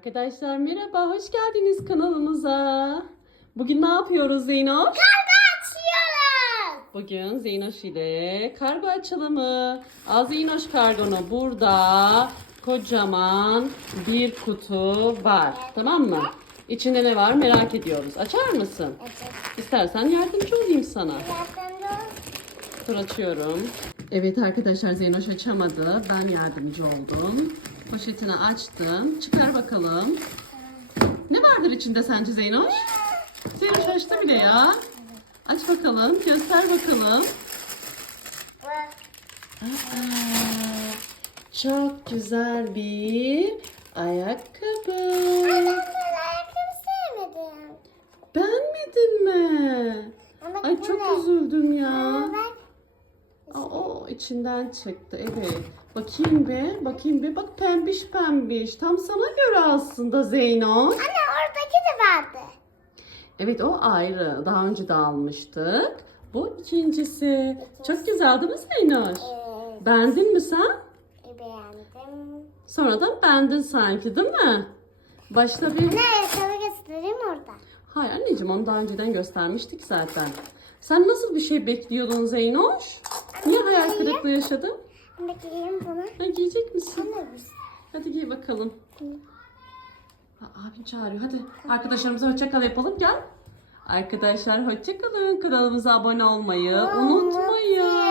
Arkadaşlar merhaba, hoş geldiniz kanalımıza. Bugün ne yapıyoruz Zeynoş? Açıyoruz. Bugün Zeynoş ile kargo açılımı. Al Zeynoş kargonu burada. Kocaman bir kutu var. Tamam mı? İçinde ne var merak ediyoruz. Açar mısın? Evet. İstersen yardımcı olayım sana. Dur açıyorum. Evet arkadaşlar Zeynoş açamadı. Ben yardımcı oldum. Poşetini açtım. Çıkar bakalım. Ne vardır içinde sence Zeynoş? Zeynoş açtı bile ya. Aç bakalım. Göster bakalım. Aa, çok güzel bir ayakkabı. ben böyle ayakkabı sevmedim. Beğenmedin mi? Ama Ay çok üzüldüm ya. Aa, bak. İçinden çıktı evet. Bakayım bir, bakayım bir. Bak pembiş pembiş. Tam sana göre aslında Zeyno. Anne oradaki de vardı. Evet o ayrı. Daha önce de almıştık. Bu ikincisi. Çok güzel değil mi Zeynoş? Ee, Beğendin mi sen? beğendim. Sonradan beğendin sanki değil mi? Başta bir... Ne ayakkabı göstereyim orada. Hayır anneciğim onu daha önceden göstermiştik zaten. Sen nasıl bir şey bekliyordun Zeynoş? Niye hayal kırıklığı yaşadın? Anne giyeyim bunu. Ha, giyecek misin? Hadi giy bakalım. Ha, abin çağırıyor. Hadi arkadaşlarımıza hoşça kal yapalım. Gel. Arkadaşlar hoşça kalın. Kanalımıza abone olmayı unutmayın.